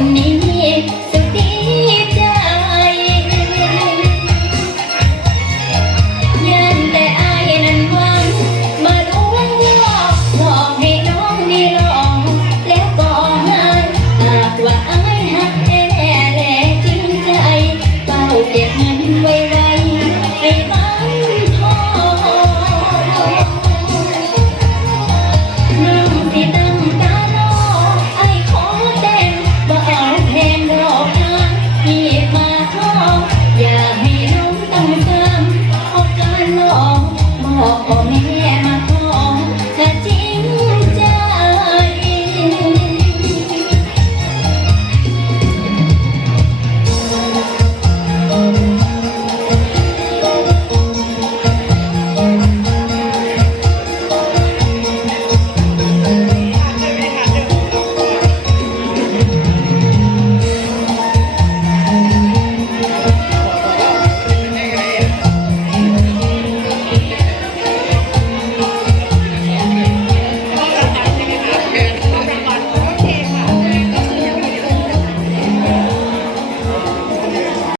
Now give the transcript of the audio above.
Omni